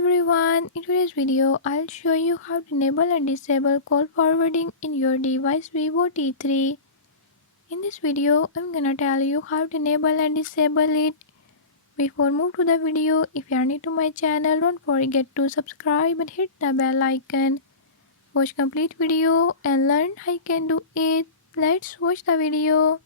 everyone, in today's video I'll show you how to enable and disable call forwarding in your device Vivo T3. In this video I'm gonna tell you how to enable and disable it. Before move to the video, if you are new to my channel, don't forget to subscribe and hit the bell icon. Watch complete video and learn how you can do it. Let's watch the video.